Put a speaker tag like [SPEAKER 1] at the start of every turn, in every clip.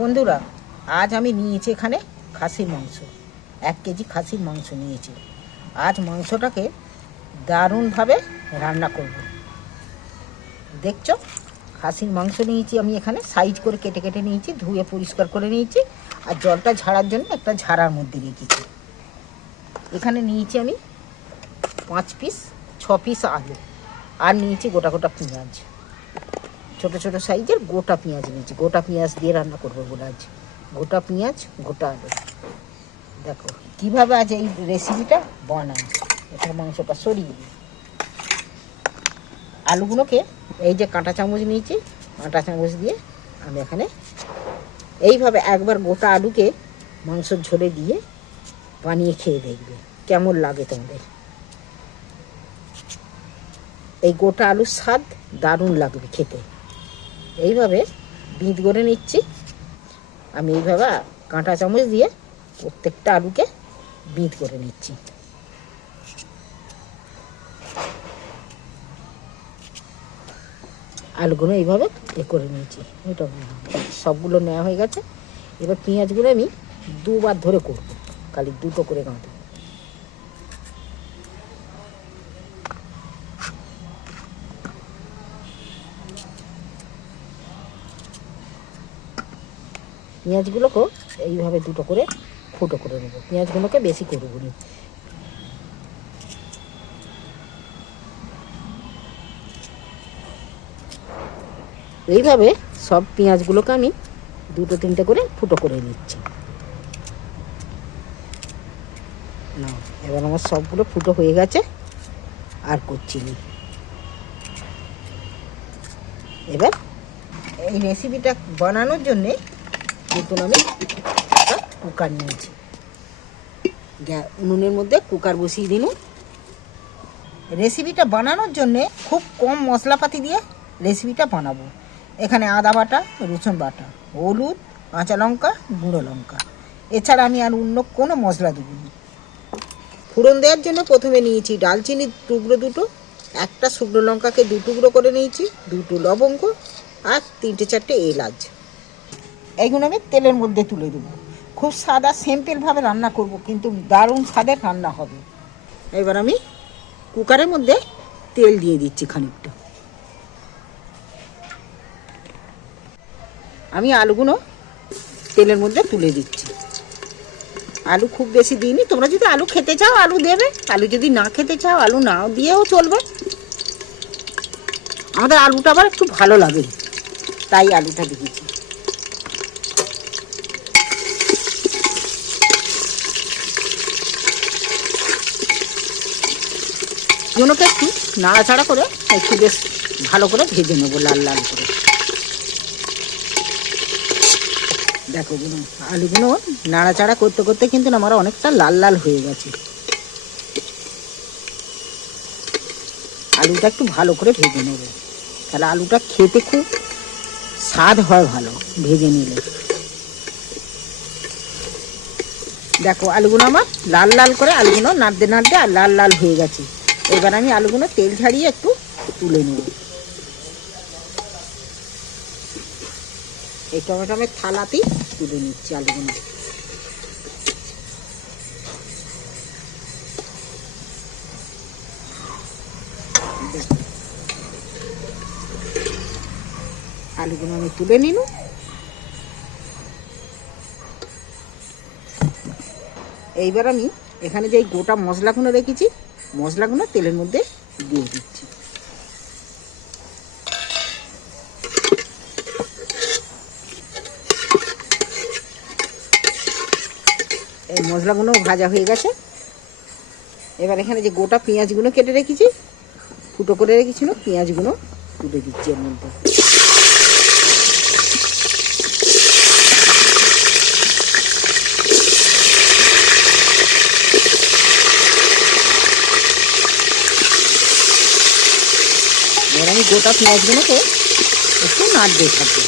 [SPEAKER 1] বন্ধুরা, আজ আমি নিয়েছি এখানে খাসির মাংস। এক কেজি খাসির মাংস নিয়েছি। আজ মাংসটাকে দারুণভাবে রান্না করব। দেখছ? খাসির মাংস নিয়েছি আমি এখানে। সাইজ করে কেটে কেটে নিয়েছি, ধুয়ে পরিষ্কার করে নিয়েছি, আর জলটা ঝাড়ার জন্য একটা ঝাড়ার মধ্যে রেখেছি। এখানে নিয়েছি আমি পাঁচ পিস ছ পিস আলু, আর নিয়েছি গোটা গোটা পেঁয়াজ। ছোট ছোট সাইজের গোটা পেঁয়াজ নিয়েছি। গোটা পেঁয়াজ দিয়ে রান্না করব বলে আজ। গোটা পেঁয়াজ, গোটা আলু। দেখো, কীভাবে আজ এই রেসিপিটা বানাই এটা মাংসটা সরিয়ে আলুগুলোকে এই যে কাঁটা চামচ নিয়েছি, কাঁটা চামচ দিয়ে আমি এখানে এইভাবে একবার গোটা আলুকে মাংসর ঝোলে দিয়ে বানিয়ে খেয়ে দেখবে। কেমন লাগে তোমাদের? এই গোটা আলুর স্বাদ দারুণ লাগবে খেতে। এইভাবে বিঁধ করে নিচ্ছি। আমি এইভাবে কাঁটা চামচ দিয়ে প্রত্যেকটা আলুকে বিঁধ করে নিচ্ছি। আলুগুলো এইভাবে এ করে নিয়েছি। এটা সবগুলো নেওয়া হয়ে গেছে। এবার পেঁয়াজগুলো আমি দুবার ধরে করব। খালি দুটো করে গাঁথব পেঁয়াজগুলোকেও এইভাবে দুটো করে ফুটো করে নেব। পেঁয়াজগুলোকে বেশি করব নি এইভাবে সব পেঁয়াজগুলোকে আমি দুটো তিনটে করে ফুটো করে নিচ্ছি। না এবার আমার সবগুলো ফুটো হয়ে গেছে, আর করছি নি। এবার এই রেসিপিটা বানানোর জন্যে নতুন আমি একটা কুকার নিয়েছি। উনুনের মধ্যে কুকার বসিয়ে দিন। রেসিপিটা বানানোর জন্যে খুব কম মশলাপাতি দিয়ে রেসিপিটা বানাবো। এখানে আদা বাটা, রসুন বাটা, হলুদ, কাঁচা লঙ্কা, গুঁড়ো লঙ্কা। এছাড়া আমি আর অন্য কোনো মশলা দেবো না। ফোড়ন দেওয়ার জন্য প্রথমে নিয়েছি ডালচিনির টুকরো দুটো, একটা শুকনো লঙ্কাকে দু টুকরো করে নিয়েছি, দুটো লবঙ্গ আর তিনটে চারটে এলাচ। এইগুলো আমি তেলের মধ্যে তুলে দেবো। খুব সাদা সিম্পলভাবে রান্না করব, কিন্তু দারুণ স্বাদের রান্না হবে। এবার আমি কুকারের মধ্যে তেল দিয়ে দিচ্ছি খানিকটা। আমি আলুগুলো তেলের মধ্যে তুলে দিচ্ছি। আলু খুব বেশি দিইনি। তোমরা যদি আলু খেতে চাও, আলু দেবে। আলু যদি না খেতে চাও, আলু নাও দিয়েও চলবে। আমাদের আলুটা আবার একটু ভালো লাগে। তাই আলুটা দিয়েছি। এগুলোকে একটু নাড়াচাড়া করে একটু বেশ ভালো করে ভেজে নেব, লাল লাল করে। দেখো গুলো আলুগুলো নাড়াচাড়া করতে করতে কিন্তু আমার অনেকটা লাল লাল হয়ে গেছে। আলুটা একটু ভালো করে ভেজে নেবে। তাহলে আলুটা খেতে খুব স্বাদ হয় ভালো ভেজে নিলে। দেখো, আলুগুলো আমার লাল লাল করে আলুগুলো নাড়তে নাড়তে আর লাল লাল হয়ে গেছে। এবার আমি আলুগুলো তেল ঝাড়িয়ে একটু তুলে নেব। এই টমেটো আমি থালাতেই তুলে নিচ্ছি আলুগুলো। আলুগুলো আমি তুলে নিল এইবার আমি এখানে যে গোটা মশলাগুলো রেখেছি মশলাগুলো তেলের মধ্যে দিয়ে দিচ্ছি। এই মশলাগুলো ভাজা হয়ে গেছে। এবার এখানে যে গোটা পেঁয়াজগুলো কেটে রেখেছি, ফুটো করে রেখেছিল, পেঁয়াজগুলো তুলে দিচ্ছি এর মধ্যে। গোটা পেঁয়াজগুলোকে একটু নাড়তে থাকবে।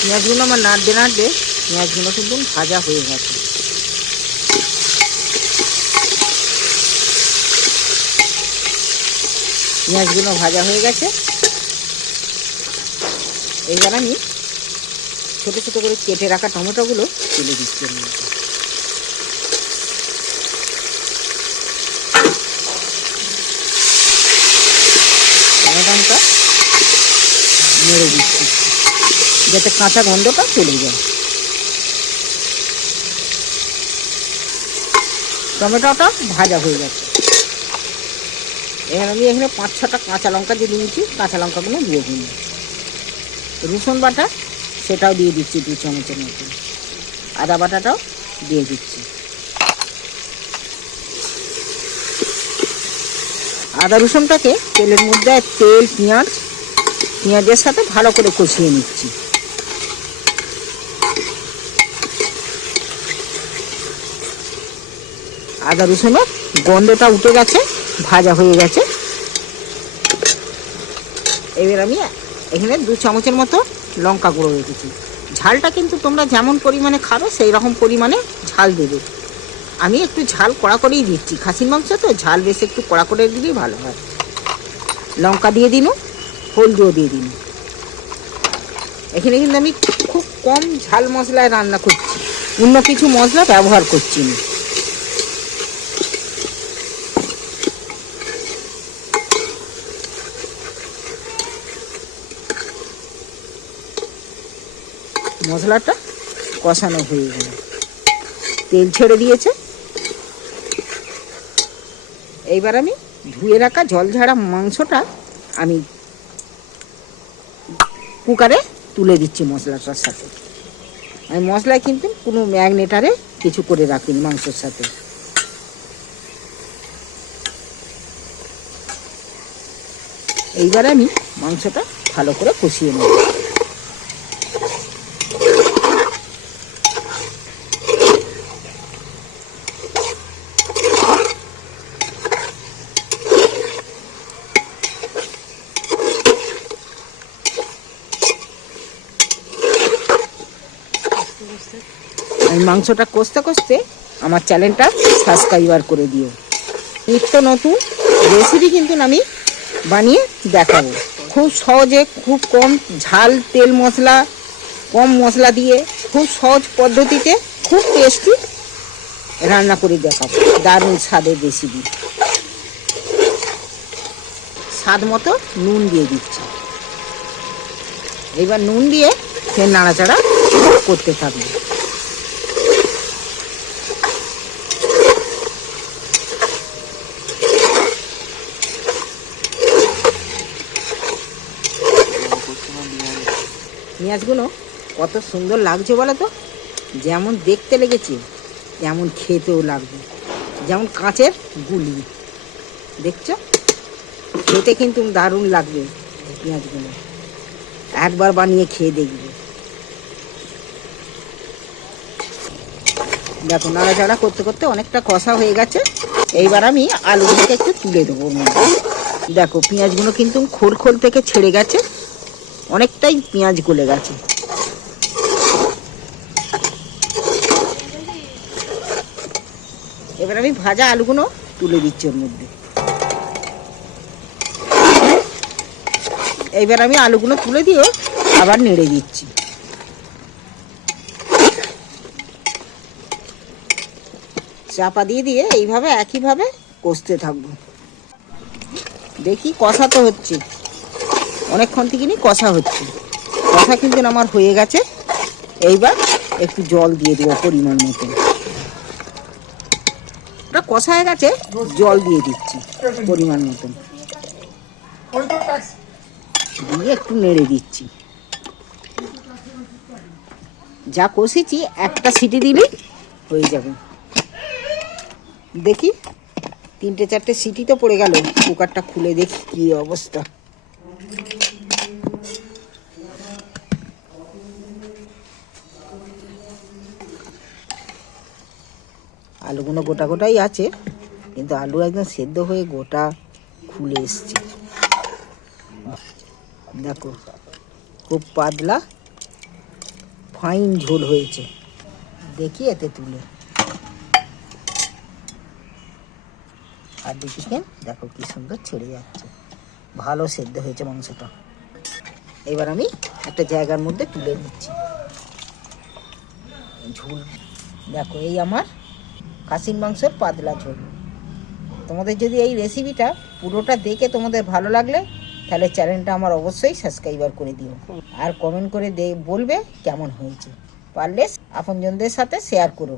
[SPEAKER 1] পেঁয়াজগুলো আমার নাড়তে নাড়তে পেঁয়াজগুলো কিন্তু ভাজা হয়ে গেছে। পেঁয়াজগুলো ভাজা হয়ে গেছে। এইবার আমি ছোটো ছোটো করে কেটে রাখা টমেটোগুলো তুলে দিচ্ছি টমেটোটা নেড়ে দিচ্ছি। যাতে কাঁচা গন্ধটা চলে যায়। টমেটোটা ভাজা হয়ে গেছে। এবার আমি এখানে পাঁচ ছটা কাঁচা লঙ্কা দিয়ে দিয়েছি কাঁচা লঙ্কাগুলো দিয়ে দিন রসুন বাটা, সেটাও দিয়ে দিচ্ছি দু চামচের মতো। আদা বাটাটাও দিয়ে দিচ্ছি। আদা রসুনটাকে তেলের মধ্যে তেল, পেঁয়াজ, পেঁয়াজের সাথে ভালো করে কষিয়ে নিচ্ছি। আদা রসুনের গন্ধটা উঠে গেছে, ভাজা হয়ে গেছে। এবার আমি এখানে দু চামচের মতো লঙ্কা গুঁড়ো রেখেছি। ঝালটা কিন্তু তোমরা যেমন পরিমাণে খাবে সেই রকম পরিমাণে ঝাল দেবে। আমি একটু ঝাল কড়া করেই দিচ্ছি। খাসির মাংস তো, ঝাল বেশি একটু কড়া করে দিলেই ভালো হয়। লঙ্কা দিয়ে দিন, হলদিও দিয়ে দিন। এখানে কিন্তু আমি খুব কম ঝাল মশলায় রান্না করছি। অন্য কিছু মশলা ব্যবহার করছি না। মশলাটা কষানো হয়ে গেল। তেল ছেড়ে দিয়েছে। এইবার আমি ধুয়ে রাখা জল ঝাড়া মাংসটা আমি কুকারে তুলে দিচ্ছি মশলাটার সাথে। আমি মশলায় কিন্তু কোনো ম্যাগনেটারে কিছু করে রাখিনি মাংসের সাথে। এইবার আমি মাংসটা ভালো করে কষিয়ে নেব। মাংসটা কষতে কষতে আমার চ্যানেলটা সাবস্ক্রাইবার করে দিও। নিত্য নতুন রেসিপি কিন্তু আমি বানিয়ে দেখাবো। খুব সহজে, খুব কম ঝাল, তেল মশলা, কম মশলা দিয়ে খুব সহজ পদ্ধতিতে খুব টেস্টি রান্না করে দেখাবো, দারুণ স্বাদের রেসিপি স্বাদ মতো নুন দিয়ে দিচ্ছি। এবার নুন দিয়ে ফের নাড়াচাড়া করতে থাকব। পেঁয়াজগুলো কত সুন্দর লাগছে বলো তো? যেমন দেখতে লেগেছে, তেমন খেতেও লাগবে। যেমন কাঁচের গুলি, দেখছ? খেতে কিন্তু দারুণ লাগবে পেঁয়াজগুলো। একবার বানিয়ে খেয়ে দেখবে। দেখো, নাড়াচাড়া করতে করতে অনেকটা কষা হয়ে গেছে। এইবার আমি আলুগুলোকে একটু তুলে দেবো। দেখো, পেঁয়াজগুলো কিন্তু খোল খোল থেকে ছেড়ে গেছে। অনেকটাই পেঁয়াজ গলে গেছে। এবার আমি ভাজা আলুগুলো তুলে দিচ্ছি ওর মধ্যে। এইবার আমি আলুগুলো তুলে দিয়েও আবার নেড়ে দিচ্ছি। চাপা দিয়ে দিয়ে এইভাবে একইভাবে কষতে থাকব। দেখি কষা তো হচ্ছে। অনেকক্ষণ থেকে নিয়ে কষা হচ্ছে। কষা কিন্তু আমার হয়ে গেছে। এইবার একটু জল দিয়ে দেবো পরিমাণ মতো। ওটা কষা হয়ে গেছে, জল দিয়ে দিচ্ছি পরিমাণ মতন দিয়ে একটু নেড়ে দিচ্ছি। যা কষেছি, একটা সিটি দিলেই হয়ে যাবে। দেখি, তিনটে চারটে সিটি তো পড়ে গেল। কুকারটা খুলে দেখি কি অবস্থা। আলুগুলো গোটা গোটাই আছে, কিন্তু আলু একদম সেদ্ধ হয়ে গোটা খুলে এসছে। দেখো, খুব পাতলা ফাইন ঝোল হয়েছে। দেখি এতে তুলে। আর দেখি দেখো কি সুন্দর ছেড়ে যাচ্ছে। ভালো সেদ্ধ হয়েছে মাংসটা। এবার আমি একটা জায়গার মধ্যে তুলে নিচ্ছি। ঝোল, দেখো এই আমার খাসির মাংসের পাতলা ঝোল। তোমাদের যদি এই রেসিপিটা পুরোটা দেখে তোমাদের ভালো লাগলে, তাহলে চ্যানেলটা আমার অবশ্যই সাবস্ক্রাইবার করে দিও। আর কমেন্ট করে দে বলবে কেমন হয়েছে। পারলে আপনজনদের সাথে শেয়ার করো।